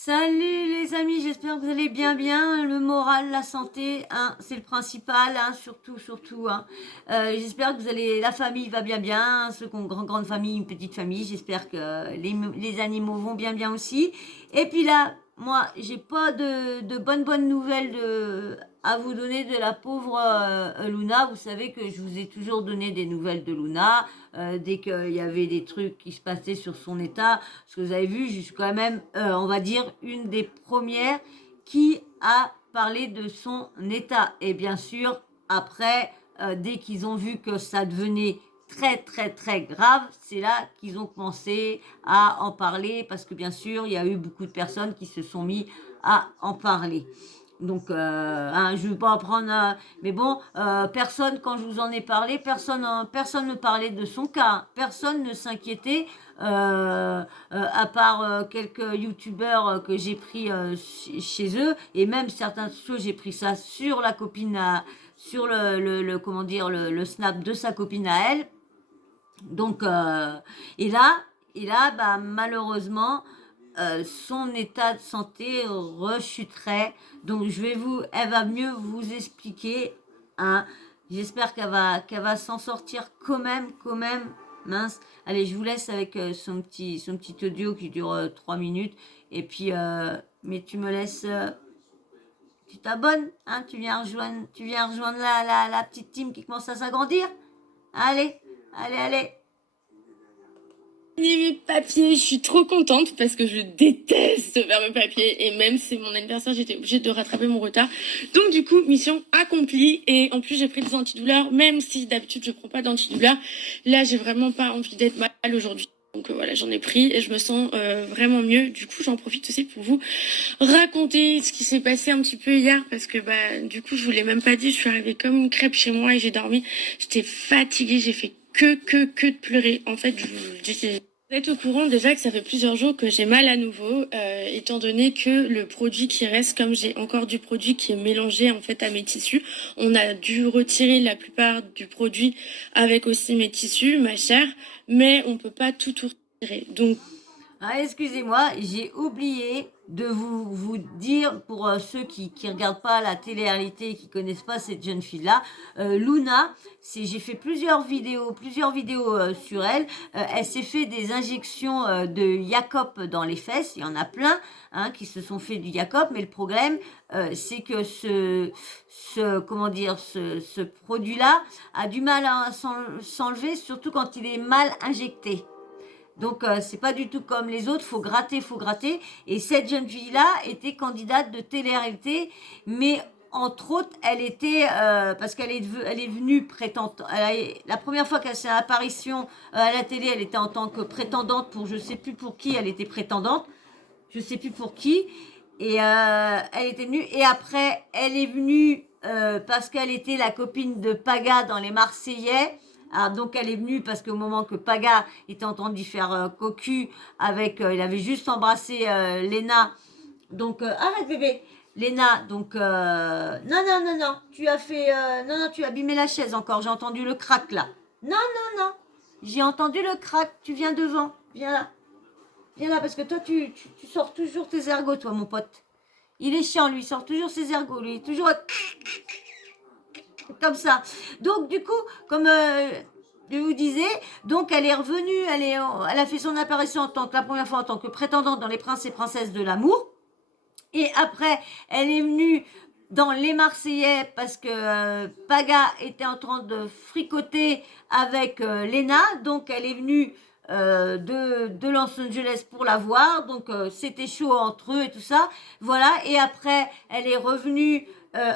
Salut les amis, j'espère que vous allez bien. Le moral, la santé, hein, c'est le principal, hein, surtout. Hein. J'espère que la famille va bien. Ceux qui ont une grande famille, une petite famille, j'espère que les animaux vont bien aussi. Et puis là, moi, j'ai pas de bonnes nouvelles à vous donner de la pauvre Luna. Vous savez que je vous ai toujours donné des nouvelles de Luna dès qu'il y avait des trucs qui se passaient sur son état. Parce que vous avez vu, je suis quand même, on va dire, une des premières qui a parlé de son état. Et bien sûr, après, dès qu'ils ont vu que ça devenait très grave, c'est là qu'ils ont commencé à en parler parce que bien sûr, il y a eu beaucoup de personnes qui se sont mis à en parler. Donc, hein, je ne veux pas en prendre, mais bon, personne, quand je vous en ai parlé, personne ne parlait de son cas, personne ne s'inquiétait, à part quelques youtubeurs que j'ai pris chez eux, et même certains choses, j'ai pris ça sur la copine, sur comment dire, le snap de sa copine à elle. Donc, et là, bah, malheureusement, son état de santé rechuterait. Donc, elle va mieux vous expliquer. Hein. J'espère qu'elle va s'en sortir quand même. Mince. Allez, je vous laisse avec son petit audio qui dure 3 minutes. Et puis, mais tu me laisses, tu t'abonnes, hein, tu viens rejoindre la petite team qui commence à s'agrandir. Allez, allez. Mes papiers, je suis trop contente parce que je déteste faire mes papiers et même si c'est mon anniversaire, j'étais obligée de rattraper mon retard. Donc du coup, mission accomplie et en plus j'ai pris des antidouleurs, même si d'habitude je prends pas d'antidouleurs. Là, j'ai vraiment pas envie d'être mal aujourd'hui. Donc voilà, j'en ai pris et je me sens vraiment mieux. Du coup, j'en profite aussi pour vous raconter ce qui s'est passé un petit peu hier parce que bah du coup, je vous l'ai même pas dit, je suis arrivée comme une crêpe chez moi et j'ai dormi. J'étais fatiguée, j'ai fait que de pleurer. En fait, vous êtes au courant déjà que ça fait plusieurs jours que j'ai mal à nouveau, étant donné que le produit qui reste, comme j'ai encore du produit qui est mélangé en fait à mes tissus, on a dû retirer la plupart du produit avec aussi mes tissus, ma chair, mais on peut pas tout retirer. Donc Ah, excusez-moi, j'ai oublié de vous dire, pour ceux qui regardent pas la télé-réalité et qui connaissent pas cette jeune fille-là, Luna, j'ai fait plusieurs vidéos sur elle. Elle s'est fait des injections de Yacope dans les fesses. Il y en a plein hein, qui se sont fait du Yacope, mais le problème, c'est que comment dire, ce produit-là a du mal à s'enlever, surtout quand il est mal injecté. Donc, c'est pas du tout comme les autres, faut gratter. Et cette jeune fille-là était candidate de télé-réalité, mais entre autres, elle était, parce elle est venue prétendante. La première fois qu'elle s'est apparition à la télé, elle était en tant que prétendante pour je sais plus pour qui, elle était prétendante, je sais plus pour qui. Et elle était venue. Et après, elle est venue parce qu'elle était la copine de Paga dans les Marseillais. Alors, donc elle est venue parce qu'au moment que Paga était en train d'y faire cocu avec, il avait juste embrassé Léna. Donc arrête bébé, Léna. Donc non, tu as fait, non, tu as abîmé la chaise encore. J'ai entendu le crack là. Non, j'ai entendu le crack. Tu viens devant, viens là. Viens là, parce que toi, tu sors toujours tes ergots, toi, mon pote. Il est chiant, lui, il sort toujours ses ergots, lui. Toujours comme ça. Donc, du coup, comme je vous disais, donc elle est revenue, elle a fait son apparition la première fois en tant que prétendante dans Les Princes et Princesses de l'amour. Et après, elle est venue dans Les Marseillais parce que Paga était en train de fricoter avec Lena. Donc, elle est venue de Los Angeles pour la voir. Donc, c'était chaud entre eux et tout ça. Voilà. Et après, elle est revenue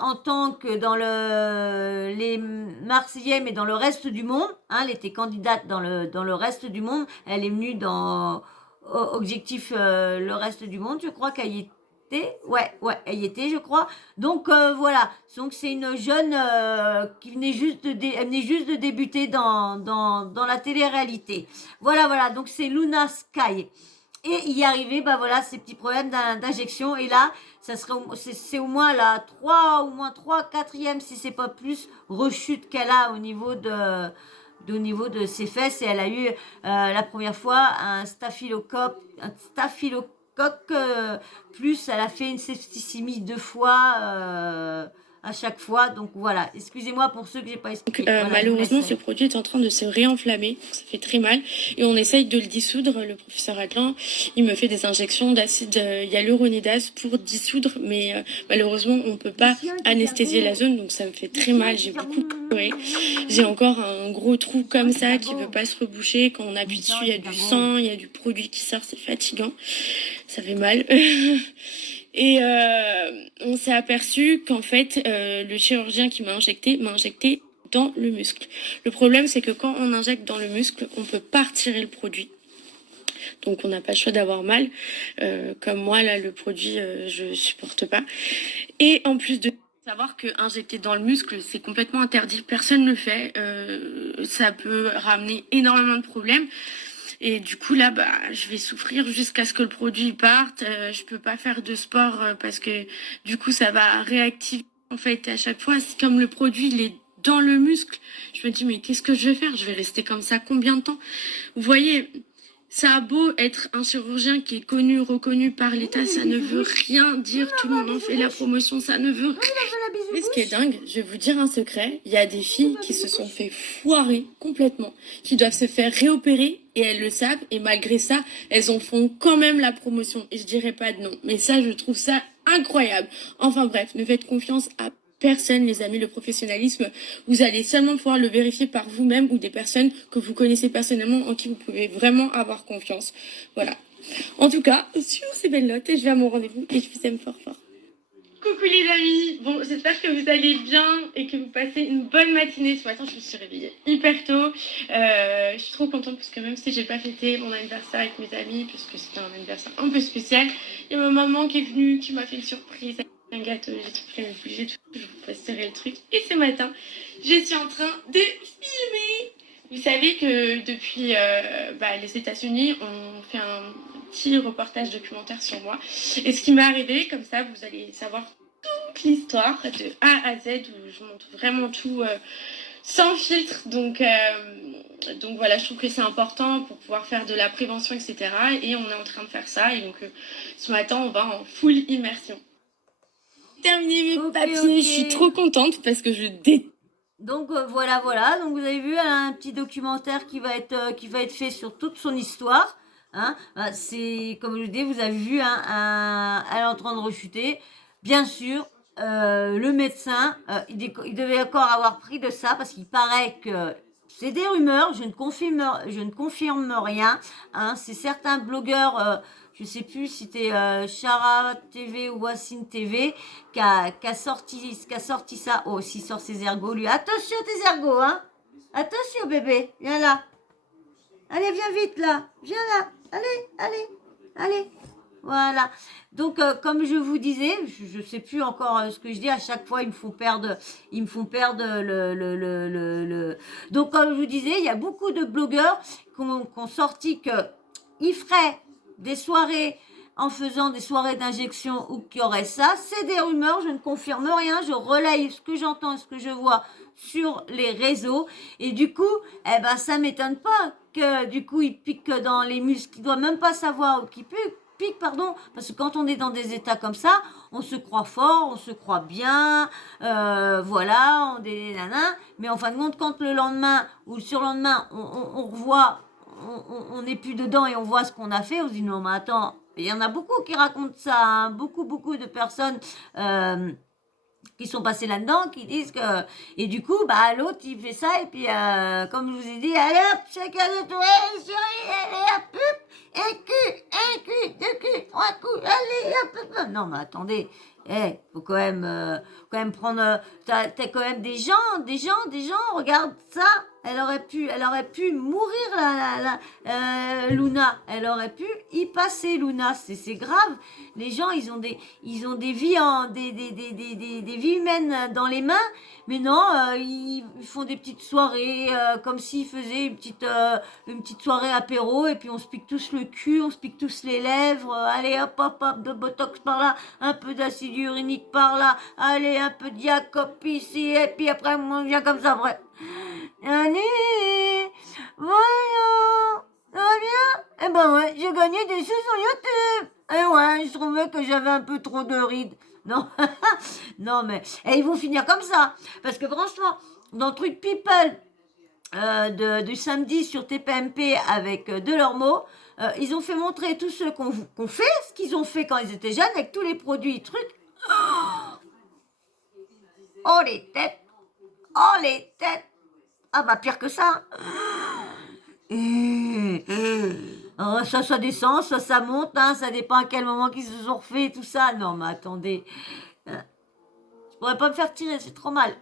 en tant que dans les Marseillais, mais dans le reste du monde. Hein, elle était candidate dans le reste du monde. Elle est venue dans Objectif le reste du monde, je crois qu'elle y était. Ouais, elle y était, je crois. Donc voilà, donc c'est une jeune qui elle venait juste de débuter dans la télé-réalité. Voilà, donc c'est Luna Sky. Et y arriver, bah voilà, ces petits problèmes d'injection. Et là, c'est au moins la 3, au moins 3, quatrième, si c'est pas plus, rechute qu'elle a au niveau de ses fesses. Et elle a eu la première fois un staphylocoque coque, plus elle a fait une septicémie 2 fois à chaque fois. Donc voilà, excusez-moi pour ceux que j'ai pas expliqué. Voilà, malheureusement, ce produit est en train de se réenflammer, donc ça fait très mal. Et on essaye de le dissoudre. Le professeur Atlan, il me fait des injections d'acide hyaluronidase pour dissoudre, mais malheureusement, on peut pas anesthésier la zone, donc ça me fait très mal. J'ai beaucoup pleuré. J'ai encore un gros trou comme ça qui veut pas se reboucher. Quand on appuie dessus, il y a du sang, il y a du produit qui sort, c'est fatigant. Ça fait mal. Et on s'est aperçu qu'en fait, le chirurgien qui m'a injecté dans le muscle. Le problème, c'est que quand on injecte dans le muscle, on peut pas retirer le produit. Donc on n'a pas le choix d'avoir mal. Comme moi, là, le produit, je supporte pas. Et en plus de savoir que injecter dans le muscle, c'est complètement interdit. Personne ne le fait. Ça peut ramener énormément de problèmes. Et du coup, là, je vais souffrir jusqu'à ce que le produit parte. Je peux pas faire de sport parce que du coup, ça va réactiver. En fait, à chaque fois, c'est comme le produit, il est dans le muscle. Je me dis, mais qu'est-ce que je vais faire? Je vais rester comme ça combien de temps? Vous voyez, ça a beau être un chirurgien qui est connu, reconnu par l'État, ça ne veut rien dire. Tout le monde en fait la promotion, ça ne veut rien. Mais ce qui est dingue, je vais vous dire un secret, il y a des filles qui se sont fait foirer complètement, qui doivent se faire réopérer et elles le savent et malgré ça, elles en font quand même la promotion et je dirais pas de non. Mais ça, je trouve ça incroyable. Enfin bref, ne faites confiance à personne, les amis. Le professionnalisme, vous allez seulement pouvoir le vérifier par vous-même ou des personnes que vous connaissez personnellement en qui vous pouvez vraiment avoir confiance. Voilà. En tout cas, sur ces belles notes, je vais à mon rendez-vous et je vous aime fort fort. Coucou les amis, bon j'espère que vous allez bien et que vous passez une bonne matinée. Ce matin je me suis réveillée hyper tôt, je suis trop contente parce que même si j'ai pas fêté mon anniversaire avec mes amis, parce que c'était un anniversaire un peu spécial, il y a ma maman qui est venue, qui m'a fait une surprise, un gâteau, j'ai tout pris, j'ai tout, je vous passerai le truc. Et ce matin, je suis en train de filmer. Vous savez que depuis les États-Unis, on fait un petit reportage documentaire sur moi. Et ce qui m'est arrivé, comme ça, vous allez savoir toute l'histoire de A à Z, où je montre vraiment tout sans filtre. Donc voilà, je trouve que c'est important pour pouvoir faire de la prévention, etc. Et on est en train de faire ça. Et donc ce matin, on va en full immersion. Terminé mes papiers, je suis trop contente parce que je déteste. Donc voilà, donc vous avez vu, elle a un petit documentaire qui va être fait sur toute son histoire. Hein. C'est, comme je le dis, vous avez vu, elle est en train de rechuter. Bien sûr, le médecin, il devait encore avoir pris de ça parce qu'il paraît que c'est des rumeurs, je ne confirme rien. Hein. C'est certains blogueurs, je sais plus si c'était Chara TV ou Wassine TV qui a sorti ça. Oh, s'il sort ses ergots, lui. Attention tes ergots, hein. Attention bébé, viens là. Allez, viens vite là. Viens là. Allez. Voilà. Donc, comme je vous disais, je sais plus encore ce que je dis. À chaque fois, ils me font perdre le. Donc, comme je vous disais, il y a beaucoup de blogueurs qui ont sorti qu'ils feraient des soirées en faisant des soirées d'injection ou qu'il y aurait ça. C'est des rumeurs, je ne confirme rien. Je relaye ce que j'entends et ce que je vois sur les réseaux. Et du coup, ça m'étonne pas que du coup, il pique dans les muscles. Il doit même pas savoir qu'il pique, parce que quand on est dans des états comme ça, on se croit fort, on se croit bien, voilà, on est nanas, mais en fin de compte, quand le lendemain ou le surlendemain, on revoit, on n'est plus dedans et on voit ce qu'on a fait, on se dit non mais attends, il y en a beaucoup qui racontent ça, hein, beaucoup de personnes qui sont passés là-dedans, qui disent que... Et du coup, l'autre, il fait ça, et puis, comme je vous ai dit, allez hop, chacun de toi, allez hop, un cul, deux culs, trois coups, allez hop. Non, mais attendez, faut quand même prendre... T'as quand même des gens, regarde ça. Elle aurait pu mourir, Luna. Elle aurait pu y passer, Luna. C'est grave. Les gens, ils ont des vies des vies humaines dans les mains. Mais non, ils font des petites soirées, comme s'ils faisaient une petite soirée apéro, et puis on se pique tous le cul, on se pique tous les lèvres, allez hop, de botox par là, un peu d'acide urinique par là, allez, un peu de diacope ici, et puis après, on vient comme ça, après. Allez, voyons, ça va bien? Eh ben ouais, j'ai gagné des sous sur YouTube. Et ouais, je trouvais que j'avais un peu trop de rides. Non, non mais et ils vont finir comme ça. Parce que franchement, dans le truc People du samedi sur TPMP avec de leurs mots, ils ont fait montrer tous ceux qu'on fait, ce qu'ils ont fait quand ils étaient jeunes, avec tous les produits, trucs. Oh les têtes, oh les têtes. Ah bah pire que ça. Soit ça descend, soit ça monte, hein, ça dépend à quel moment qu'ils se sont refait tout ça. Non mais attendez, je pourrais pas me faire tirer, c'est trop mal.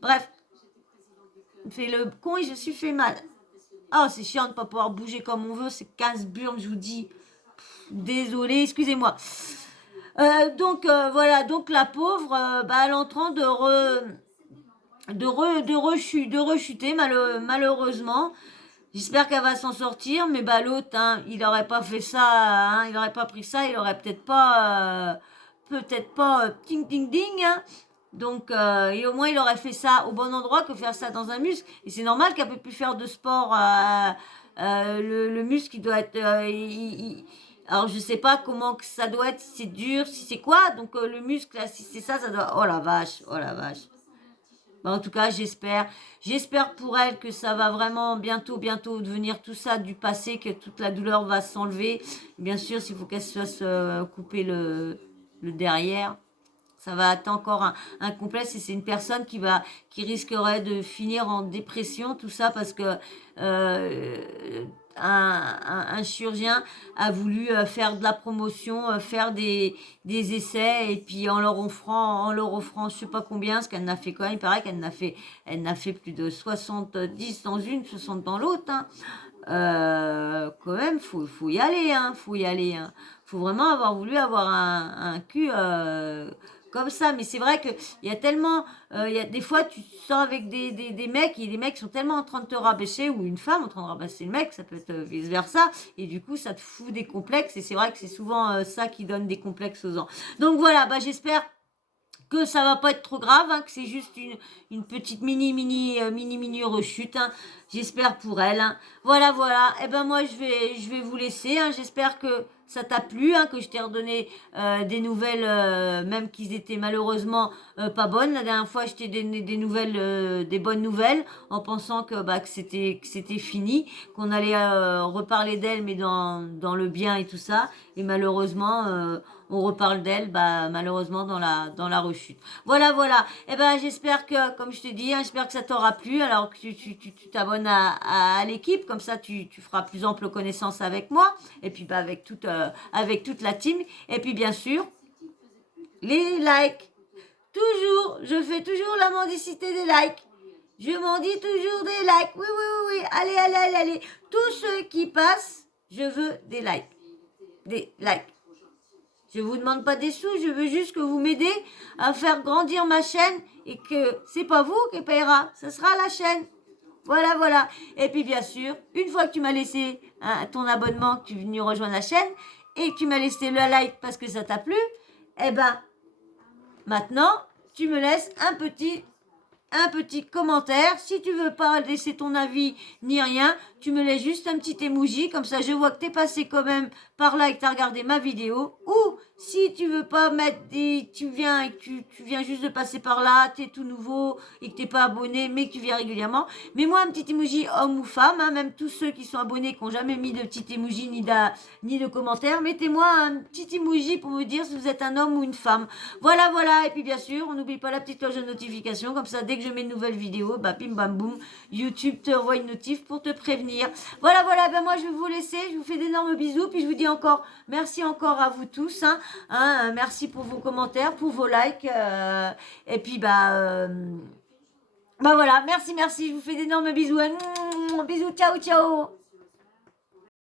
Bref, fait le con et je suis fait mal. Oh c'est chiant de ne pas pouvoir bouger comme on veut, c'est casse-burne, je vous dis. Désolée, excusez-moi. Voilà, donc la pauvre, elle est en train de rechuter malheureusement. J'espère qu'elle va s'en sortir, mais l'autre, hein, il aurait pas fait ça, hein, il aurait pas pris ça, il aurait peut-être pas, ting ting ding. Hein. Donc, et au moins, il aurait fait ça au bon endroit que faire ça dans un muscle. Et c'est normal qu'elle peut plus faire de sport. Le muscle, il doit être, alors je sais pas comment que ça doit être, si c'est dur, si c'est quoi. Donc le muscle, là, si c'est ça, ça doit. Oh la vache, oh la vache. En tout cas, j'espère pour elle que ça va vraiment bientôt devenir tout ça du passé, que toute la douleur va s'enlever. Bien sûr, s'il faut qu'elle se fasse couper le derrière, ça va être encore un complexe et c'est une personne qui risquerait de finir en dépression, tout ça parce que un chirurgien a voulu faire de la promotion, faire des essais et puis en leur offrant je sais pas combien, ce qu'elle n'a fait quand même, il paraît elle n'a fait plus de 70 dans une, 60 dans l'autre. Hein. Quand même, faut y aller, hein, faut y aller. Hein. Faut vraiment avoir voulu avoir un cul comme ça, mais c'est vrai que il y a tellement, il y a des fois tu sors avec des mecs et les mecs sont tellement en train de te rabaisser ou une femme en train de rabasser le mec, ça peut être vice versa et du coup ça te fout des complexes et c'est vrai que c'est souvent ça qui donne des complexes aux gens. Donc voilà, j'espère que ça va pas être trop grave, hein, que c'est juste une petite mini rechute. Hein. J'espère pour elle. Hein. Voilà. Et moi je vais vous laisser. Hein. J'espère que ça t'a plu, hein, que je t'ai redonné des nouvelles, même qu'ils étaient malheureusement pas bonnes. La dernière fois, je t'ai donné des nouvelles, des bonnes nouvelles, en pensant que c'était fini, qu'on allait reparler d'elle, mais dans le bien et tout ça. Et malheureusement, on reparle d'elle, malheureusement dans la rechute. Voilà. Et j'espère que, comme je te dis, hein, j'espère que ça t'aura plu. Alors que tu t'abonnes à l'équipe, comme ça tu feras plus ample connaissance avec moi et puis avec toute la team. Et puis bien sûr, les likes. Toujours, je fais toujours la mendicité des likes. Je m'en dis toujours des likes. Oui. Allez. Tous ceux qui passent, je veux des likes. Des likes. Je vous demande pas des sous, je veux juste que vous m'aidez à faire grandir ma chaîne et que c'est pas vous qui paiera, ce sera la chaîne. Voilà. Et puis bien sûr, une fois que tu m'as laissé ton abonnement, que tu es venu rejoindre la chaîne et que tu m'as laissé le like parce que ça t'a plu, maintenant, tu me laisses un petit commentaire. Si tu veux pas laisser ton avis ni rien, tu me laisses juste un petit emoji, comme ça je vois que t'es passé quand même par là et que t'as regardé ma vidéo. Ou si tu veux pas mettre tu viens et que tu viens juste de passer par là, t'es tout nouveau et que t'es pas abonné mais que tu viens régulièrement, mets-moi un petit emoji homme ou femme, hein, même tous ceux qui sont abonnés qui n'ont jamais mis de petit emoji ni de commentaire, mettez-moi un petit emoji pour me dire si vous êtes un homme ou une femme. Voilà. Et puis bien sûr, on n'oublie pas la petite cloche de notification, comme ça dès que je mets une nouvelle vidéo, bim bam boum, YouTube te envoie une notif pour te prévenir. Voilà, moi je vais vous laisser, je vous fais d'énormes bisous, puis je vous dis encore, merci encore à vous tous, merci pour vos commentaires, pour vos likes, et puis voilà, merci, je vous fais d'énormes bisous, bisous, ciao.